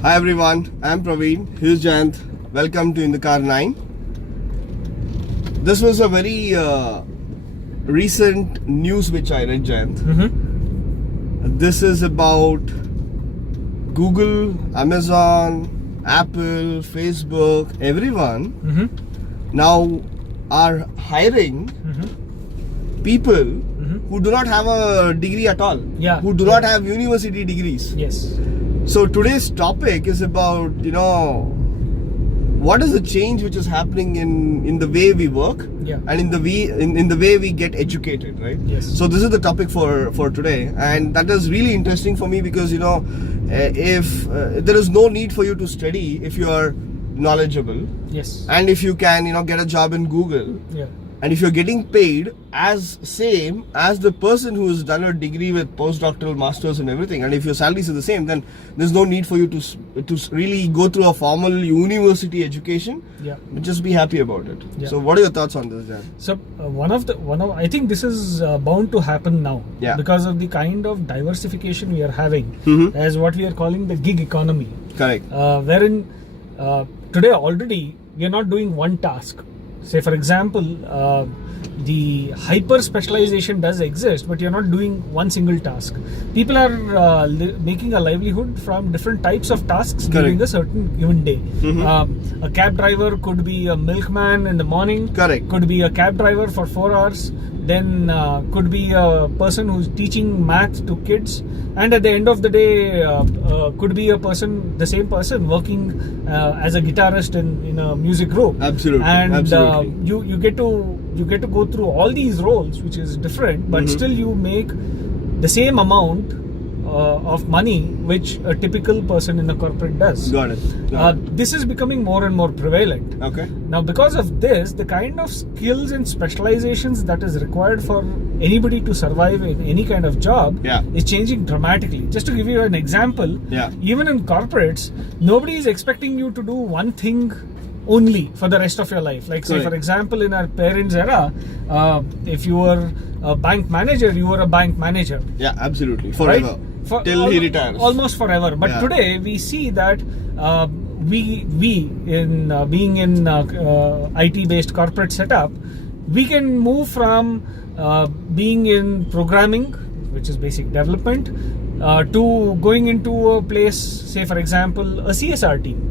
Hi everyone, I'm Praveen. Here's Jayanth. Welcome to In the Car 9. This was a very recent news which I read, Jayanth. This is about Google, Amazon, Apple, Facebook, everyone now are hiring people who do not have a degree at all, who do not have university degrees. Yes. So today's topic is about, what is the change which is happening in the way we work and in the way we get educated, right? Yes. So this is the topic for today, and that is really interesting for me because if there is no need for you to study if you are knowledgeable, Yes. and if you can get a job in Google, and if you're getting paid as same as the person who has done a degree with postdoctoral masters and everything, and if your salaries are the same, then there's no need for you to really go through a formal university education. Just be happy about it. So what are your thoughts on this, Jan? So I think this is bound to happen now because of the kind of diversification we are having as what we are calling the gig economy. Correct. Wherein today already we are not doing one task. Say for example, the hyper specialization does exist, but you're not doing one single task. People are making a livelihood from different types of tasks during a certain given day. A cab driver could be a milkman in the morning. Correct. Could be a cab driver for 4 hours. Then could be a person who's teaching math to kids, and at the end of the day could be the same person working as a guitarist in a music group. Absolutely. And you get to go through all these roles, which is different, but still you make the same amount of money which a typical person in a corporate does. Got it. This is becoming more and more prevalent. Okay. Now, because of this, the kind of skills and specializations that is required for anybody to survive in any kind of job is changing dramatically. Just to give you an example, even in corporates, nobody is expecting you to do one thing only for the rest of your life. Like say for example, in our parents' era, if you were a bank manager, you were a bank manager. Yeah, absolutely. Forever. Right? Till he retires. Almost forever. But today we see that we in being in IT-based corporate setup, we can move from being in programming, which is basic development, to going into a place, say for example, a CSR team,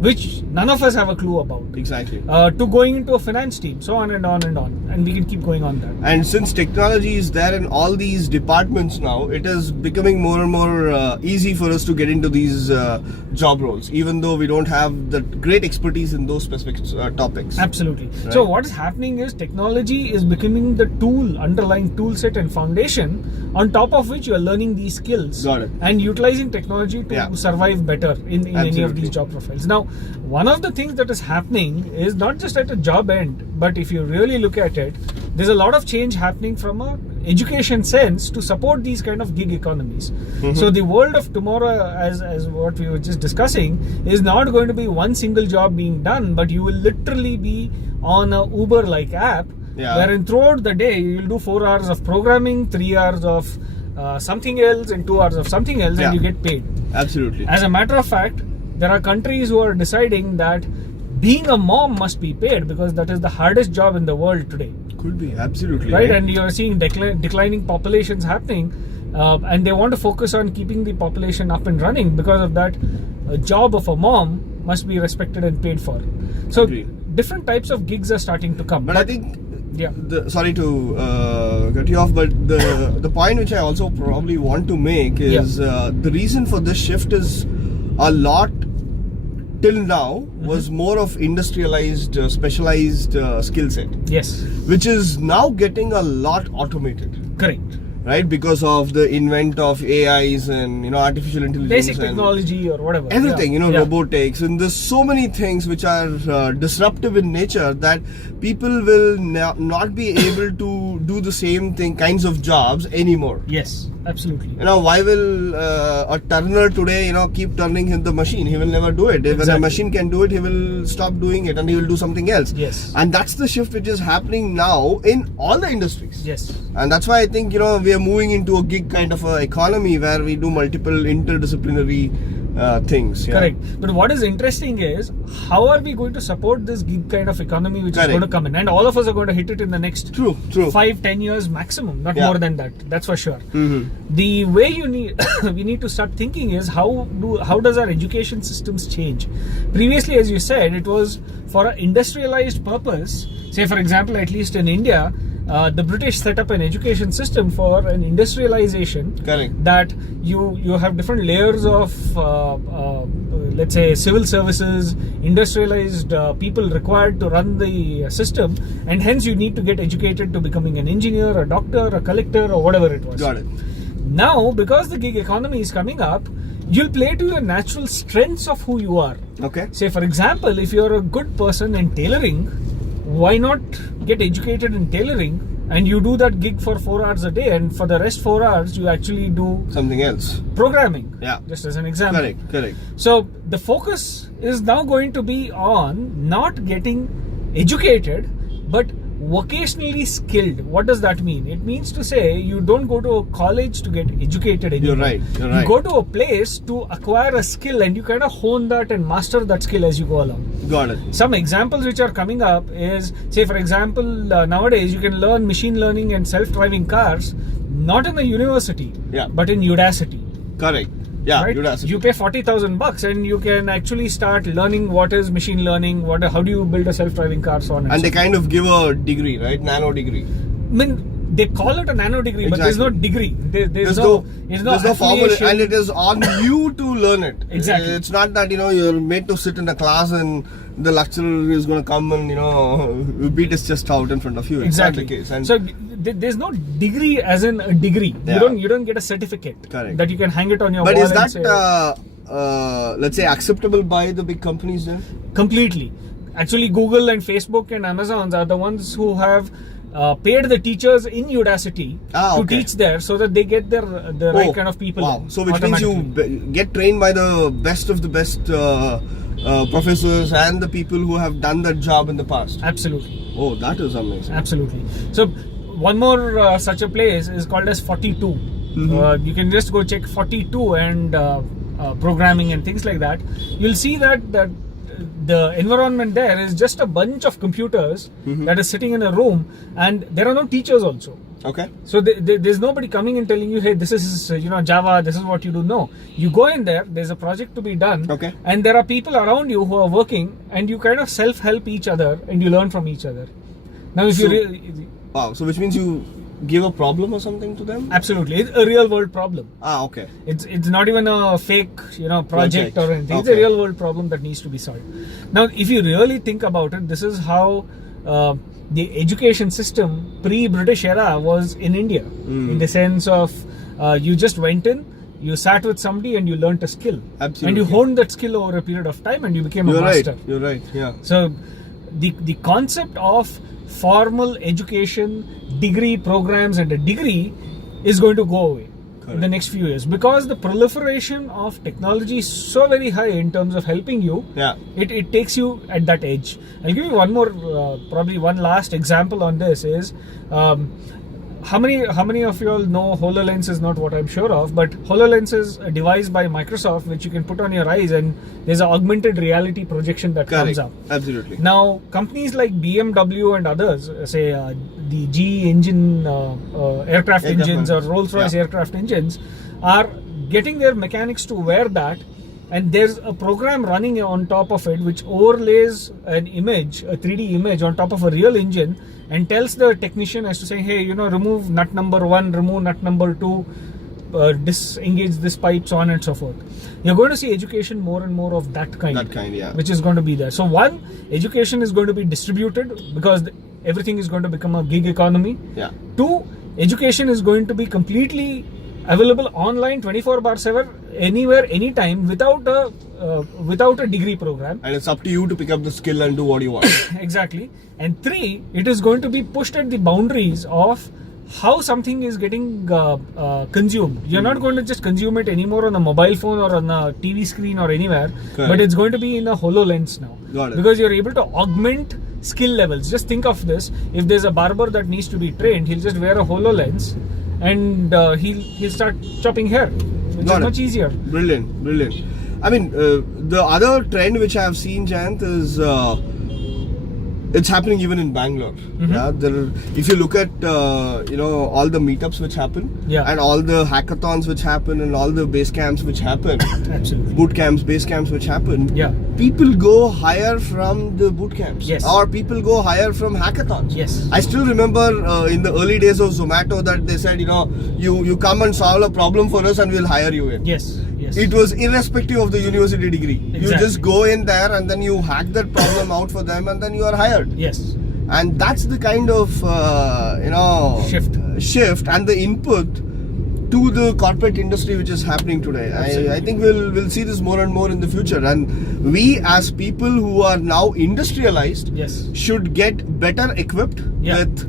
which none of us have a clue about. Exactly. To going into a finance team, so on and on and on, and we can keep going on that. And since technology is there in all these departments now, it is becoming more and more easy for us to get into these job roles, even though we don't have the great expertise in those specific topics. Absolutely. Right? So what is happening is technology is becoming the underlying tool set and foundation on top of which you are learning these skills. Got it. And utilizing technology to survive better in any of these job profiles. Now, one of the things that is happening is not just at a job end, but if you really look at it, there's a lot of change happening from a education sense to support these kind of gig economies. So the world of tomorrow, as what we were just discussing, is not going to be one single job being done, but you will literally be on a Uber-like app, wherein throughout the day you'll do 4 hours of programming, 3 hours of something else, and 2 hours of something else, and you get paid. Absolutely. As a matter of fact, there are countries who are deciding that being a mom must be paid because that is the hardest job in the world today. Could be, absolutely. Right, and you're seeing declining populations happening, and they want to focus on keeping the population up and running. Because of that, a job of a mom must be respected and paid for. So different types of gigs are starting to come. But I think, sorry to cut you off, but the point which I also probably want to make is the reason for this shift is a lot till now was more of industrialized, specialized skill set. Yes. Which is now getting a lot automated. Correct. Right, because of the invent of AIs and artificial intelligence, basic technology or whatever, everything, robotics, and there's so many things which are disruptive in nature that people will not be able to do the same kinds of jobs anymore. Yes, absolutely. Why will a turner today keep turning the machine? He will never do it. When a machine can do it, he will stop doing it and he will do something else. Yes. And that's the shift which is happening now in all the industries. Yes. And that's why I think we are moving into a gig kind of a economy where we do multiple interdisciplinary things. Yeah. Correct. But what is interesting is how are we going to support this gig kind of economy which is going to come in, and all of us are going to hit it in the next 5-10 years maximum, not more than that. That's for sure. The way we need to start thinking is how does our education systems change? Previously, as you said, it was for an industrialized purpose. Say, for example, at least in India, the British set up an education system for an industrialization. Correct. That you have different layers of let's say civil services, industrialized people required to run the system, and hence you need to get educated to becoming an engineer, a doctor, a collector, or whatever it was. Got it. Now, because the gig economy is coming up, you'll play to your natural strengths of who you are. Okay. Say, for example, if you're a good person in tailoring, why not get educated in tailoring and you do that gig for 4 hours a day, and for the rest 4 hours you actually do something else, programming. Yeah. Just as an example. Correct. So the focus is now going to be on not getting educated but vocationally skilled. What does that mean? It means to say you don't go to a college to get educated anymore. You're right. You go to a place to acquire a skill, and you kind of hone that and master that skill as you go along. Got it. Some examples which are coming up is, say for example, nowadays you can learn machine learning and self-driving cars not in a university, but in Udacity. Correct. Yeah, right? Udacity. You pay $40,000 and you can actually start learning what is machine learning, how do you build a self-driving car, so on and And so they kind of give a degree, right? Nano degree. I mean, they call it a nano degree, but there's no degree. There's no formula, and it is on you to learn it. Exactly. It's not that you're made to sit in a class and the lecturer is going to come and beat his chest out in front of you. Exactly. It's not the case. And so there's no degree as in a degree. You don't get a certificate that you can hang it on your wall. But is that let's say acceptable by the big companies then? Completely. Actually, Google and Facebook and Amazon are the ones who have paid the teachers in Udacity to teach there, so that they get the right kind of people. Wow. So which means you get trained by the best of the best professors and the people who have done that job in the past. Absolutely. Oh, that is amazing. Absolutely. So one more such a place is called as 42. You can just go check 42 and programming and things like that. You'll see that the environment there is just a bunch of computers that is sitting in a room, and there are no teachers also. Okay. So there's nobody coming and telling you, hey, this is Java, this is what you do. No, you go in there's a project to be done, and there are people around you who are working, and you kind of self-help each other and you learn from each other. Now if wow, so which means you give a problem or something to them? Absolutely. It's a real world problem. Okay. It's not even a fake project or anything. It's a real world problem that needs to be solved. Now if you really think about it, this is how the education system pre-British era was in India, in the sense of you just went in, you sat with somebody and you learnt a skill. Absolutely. And you honed that skill over a period of time and you became a master. You're right. Yeah. So the concept of formal education, degree programs and a degree is going to go away in the next few years, because the proliferation of technology is so very high in terms of helping you. It takes you at that edge. I'll give you one more probably one last example on this is how many of you all know HoloLens is not what I'm sure of, but HoloLens is a device by Microsoft which you can put on your eyes, and there's an augmented reality projection that comes up. Absolutely. Now, companies like BMW and others, say the GE engine aircraft engines or Rolls-Royce aircraft engines, are getting their mechanics to wear that, and there's a program running on top of it which overlays an image, a 3D image on top of a real engine, and tells the technician as to say, hey, remove nut number 1, remove nut number 2, disengage this pipe, so on and so forth. You're going to see education more and more of that kind, which is going to be there. So one, education is going to be distributed because everything is going to become a gig economy. Two, education is going to be completely available online 24/7, anywhere, anytime, without a degree program. And it's up to you to pick up the skill and do what you want. Exactly. And three, it is going to be pushed at the boundaries of how something is getting consumed. You're not going to just consume it anymore on a mobile phone or on a TV screen or anywhere, but it's going to be in a HoloLens now. Because you're able to augment skill levels. Just think of this: if there's a barber that needs to be trained, he'll just wear a HoloLens and he'll start chopping hair, which is much easier. Brilliant. I mean, the other trend which I have seen, Jayanth, is it's happening even in Bangalore. Yeah, if you look at all the meetups which happen, and all the hackathons which happen, and all the base camps which happen, absolutely, boot camps, base camps which happen, people go higher from the boot camps, or people go higher from hackathons. Yes, I still remember in the early days of Zomato that they said, you come and solve a problem for us and we'll hire you in. Yes. It was irrespective of the university degree. Exactly. You just go in there and then you hack that problem out for them and then you are hired. Yes. And that's the kind of shift and the input to the corporate industry which is happening today. I think we'll see this more and more in the future. And we as people who are now industrialized should get better equipped with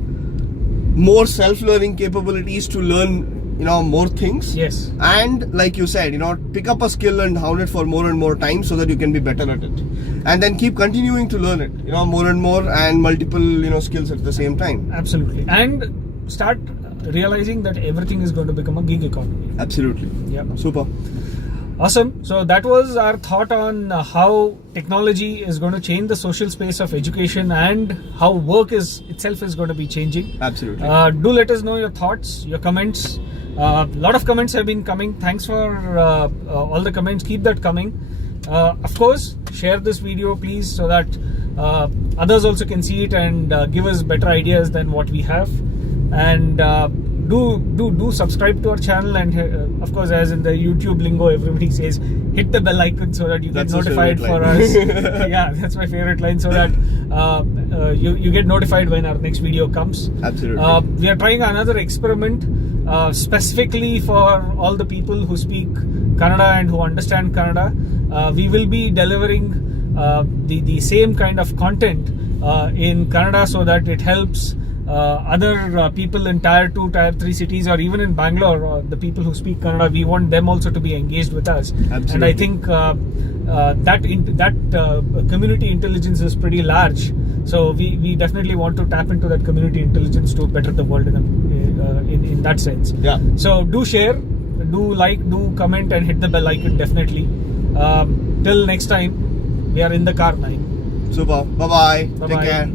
more self-learning capabilities to learn more things. Yes. And like you said, pick up a skill and hone it for more and more time so that you can be better at it. And then keep continuing to learn it, more and more, and multiple, skills at the same time. Absolutely. And start realizing that everything is going to become a gig economy. Absolutely. Yeah. Super. Awesome. So that was our thought on how technology is going to change the social space of education and how work itself is going to be changing. Absolutely. Do let us know your thoughts, your comments. A lot of comments have been coming. Thanks for all the comments. Keep that coming. Of course, share this video, please, so that others also can see it and give us better ideas than what we have. And do subscribe to our channel, and of course, as in the YouTube lingo, everybody says, hit the bell icon so that you get notified for us. Yeah, that's my favorite line, so that you get notified when our next video comes. Absolutely. We are trying another experiment specifically for all the people who speak Kannada and who understand Kannada. We will be delivering the same kind of content in Kannada so that it helps other people in tier 2, tier 3 cities, or even in Bangalore, the people who speak Kannada. We want them also to be engaged with us. Absolutely. And I think that community intelligence is pretty large. So we definitely want to tap into that community intelligence to better the world in that sense. Yeah. So do share, do like, do comment, and hit the bell icon definitely. Till next time, we are in the car 9. Super. Bye-bye. Take care.